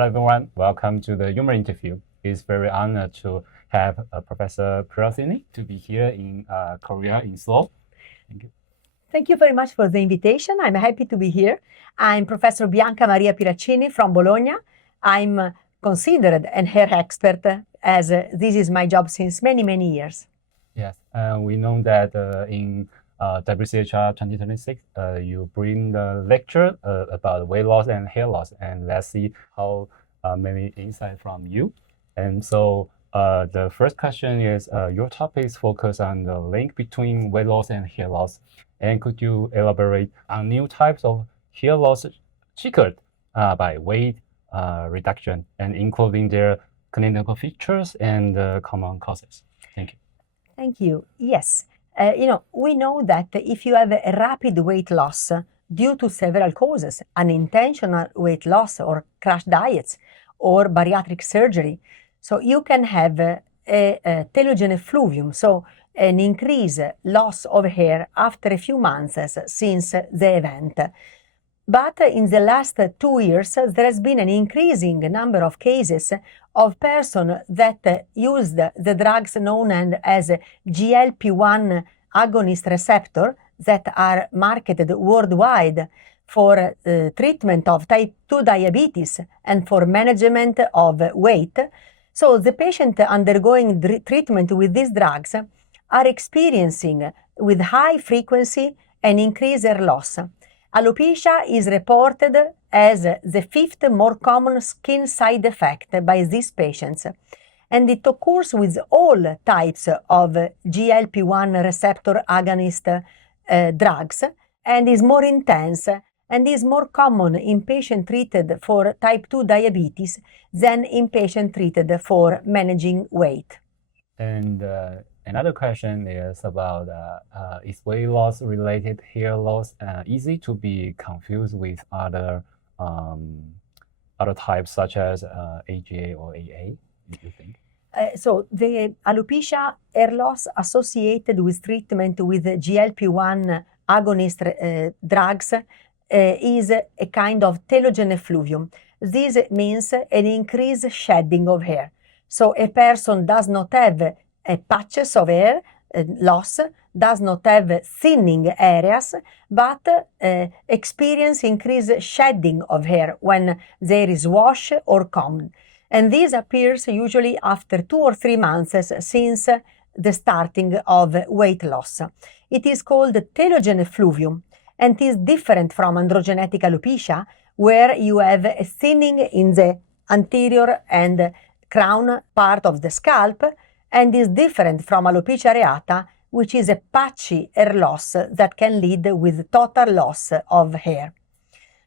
Hello everyone, welcome to the Umer interview. It's very honored to have Professor Piraccini to be here in Korea, in Seoul. Thank you. Thank you very much for the invitation. I'm happy to be here. I'm Professor Bianca Maria Piraccini from Bologna. I'm considered an hair expert as this is my job since many, many years. Yes, we know that in WCHR 2026, you bring the lecture about weight loss and hair loss, and let's see how many insights from you. And so the first question is, your topics focus on the link between weight loss and hair loss. And could you elaborate on new types of hair loss triggered by weight reduction, and including their clinical features and common causes? Thank you. Thank you. Yes. We know that if you have a rapid weight loss due to several causes, unintentional weight loss or crash diets or bariatric surgery, so you can have a telogene effluvium, so an increased loss of hair after a few months since the event. But in the last 2 years, there has been an increasing number of cases of persons that used the drugs known as GLP-1 agonist receptor that are marketed worldwide for treatment of type 2 diabetes and for management of weight. So the patient undergoing treatment with these drugs are experiencing with high frequency an increased hair loss. Alopecia is reported as the fifth more common skin side effect by these patients, and it occurs with all types of GLP-1 receptor agonist drugs, and is more intense and is more common in patients treated for type 2 diabetes than in patients treated for managing weight. And another question is about is weight loss related hair loss easy to be confused with other types such as AGA or AA, do you think? So the alopecia hair loss associated with treatment with GLP-1 agonist drugs is a kind of telogene effluvium. This means an increased shedding of hair. So a person does not have patches of hair loss, does not have thinning areas, but experience increased shedding of hair when there is wash or combed. And this appears usually after 2 or 3 months since the starting of weight loss. It is called telogene effluvium, and is different from androgenetic alopecia, where you have a thinning in the anterior and crown part of the scalp, and is different from alopecia areata, which is a patchy hair loss that can lead with total loss of hair.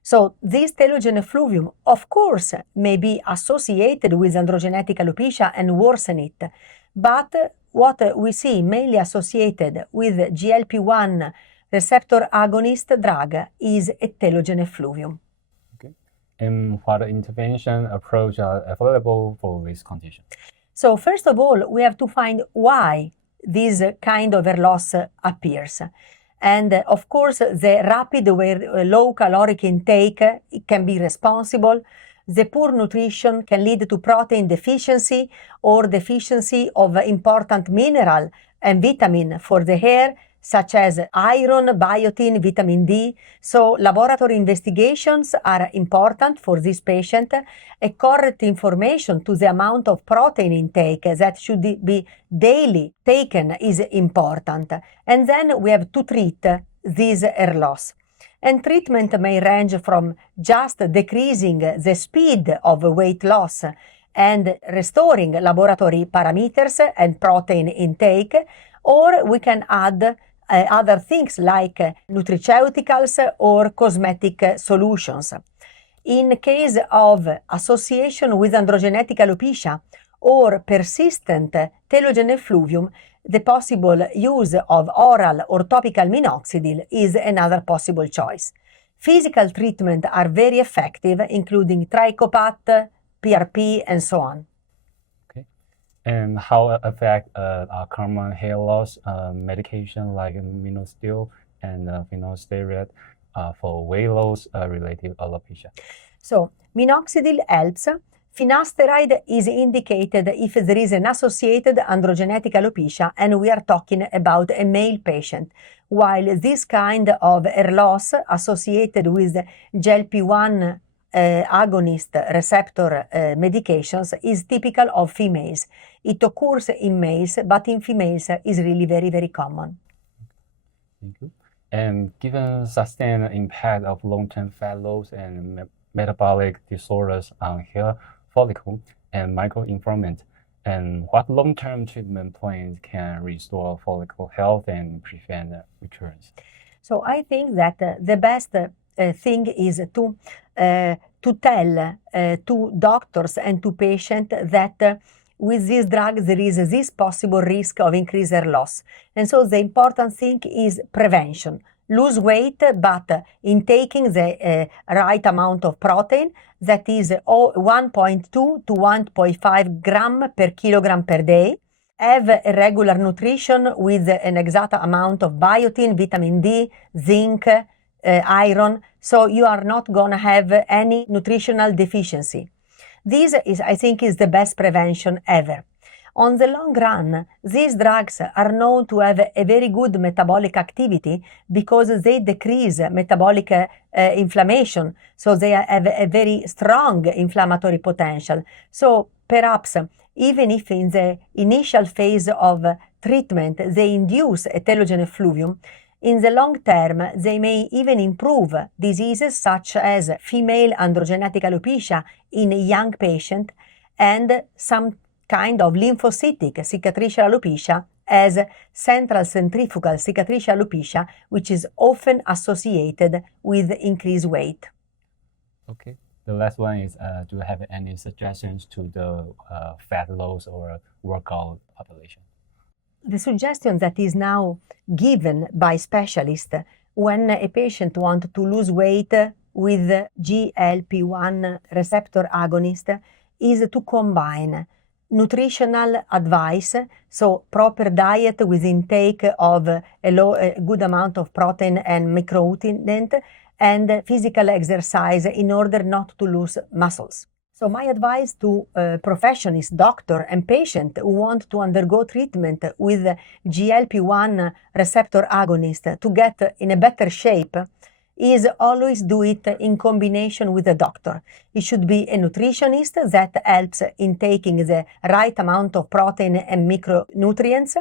So this telogene effluvium, of course, may be associated with androgenetic alopecia and worsen it, but what we see mainly associated with GLP-1 receptor agonist drug is a telogene effluvium. Okay. And what intervention approach are available for this condition? So first of all, we have to find why this kind of hair loss appears. And of course, the rapid low caloric intake can be responsible. The poor nutrition can lead to protein deficiency or deficiency of important mineral and vitamin for the hair, such as iron, biotin, vitamin D. So laboratory investigations are important for this patient. A correct information to the amount of protein intake that should be daily taken is important. And then we have to treat this hair loss. And treatment may range from just decreasing the speed of weight loss and restoring laboratory parameters and protein intake, or we can add other things like nutraceuticals or cosmetic solutions. In case of association with androgenetic alopecia or persistent telogene effluvium, the possible use of oral or topical minoxidil is another possible choice. Physical treatment are very effective, including trichopath, PRP, and so on. And how affect common hair loss medication like minoxidil and finasteride for weight loss related alopecia? So minoxidil helps. Finasteride is indicated if there is an associated androgenetic alopecia and we are talking about a male patient, while this kind of hair loss associated with GLP-1 agonist receptor medications is typical of females. It occurs in males, but in females is really very, very common. Thank you. And given sustained impact of long-term fat loss and metabolic disorders on hair follicle and microenvironment, and what long-term treatment plans can restore follicle health and prevent recurrence? So I think that the best thing is to tell to doctors and to patients that with this drug there is this possible risk of increased hair loss. And so the important thing is prevention. Lose weight, but in taking the right amount of protein, that is 1.2 to 1.5 gram per kilogram per day. Have a regular nutrition with an exact amount of biotin, vitamin D, zinc, iron, so you are not going to have any nutritional deficiency. This is, I think, is the best prevention ever. On the long run, these drugs are known to have a very good metabolic activity because they decrease metabolic inflammation, so they have a very strong inflammatory potential. So perhaps even if in the initial phase of treatment they induce a telogen effluvium, in the long term they may even improve diseases such as female androgenetic alopecia in a young patient and some kind of lymphocytic cicatricial alopecia as central centrifugal cicatricial alopecia, which is often associated with increased weight. Okay. The last one is, do you have any suggestions to the fat loss or workout population? The suggestion that is now given by specialists when a patient wants to lose weight with GLP-1 receptor agonist is to combine nutritional advice, so proper diet with intake of a good amount of protein and micronutrient, and physical exercise in order not to lose muscles. So my advice to professionals, doctor and patient who want to undergo treatment with GLP-1 receptor agonist to get in a better shape is always do it in combination with a doctor. It should be a nutritionist that helps in taking the right amount of protein and micronutrients.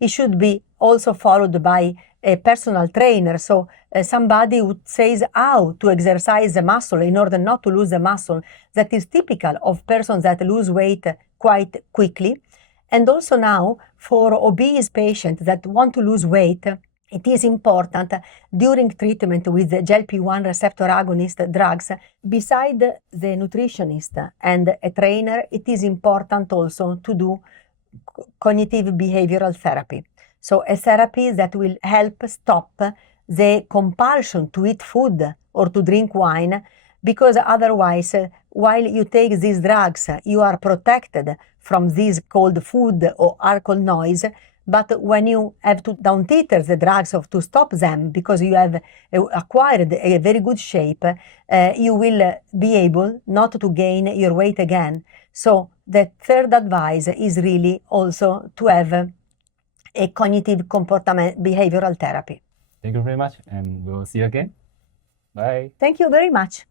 It should be also followed by a personal trainer, so somebody who says how to exercise the muscle in order not to lose the muscle. That is typical of persons that lose weight quite quickly. And also now for obese patients that want to lose weight, it is important during treatment with the GLP-1 receptor agonist drugs, beside the nutritionist and a trainer, it is important also to do cognitive behavioral therapy. So a therapy that will help stop the compulsion to eat food or to drink wine, because otherwise, while you take these drugs, you are protected from this cold food or alcohol noise. But when you have to down titrate the drugs to stop them because you have acquired a very good shape, you will be able not to gain your weight again. So the third advice is really also to have a cognitive comportment behavioral therapy. Thank you very much, and we'll see you again. Bye. Thank you very much.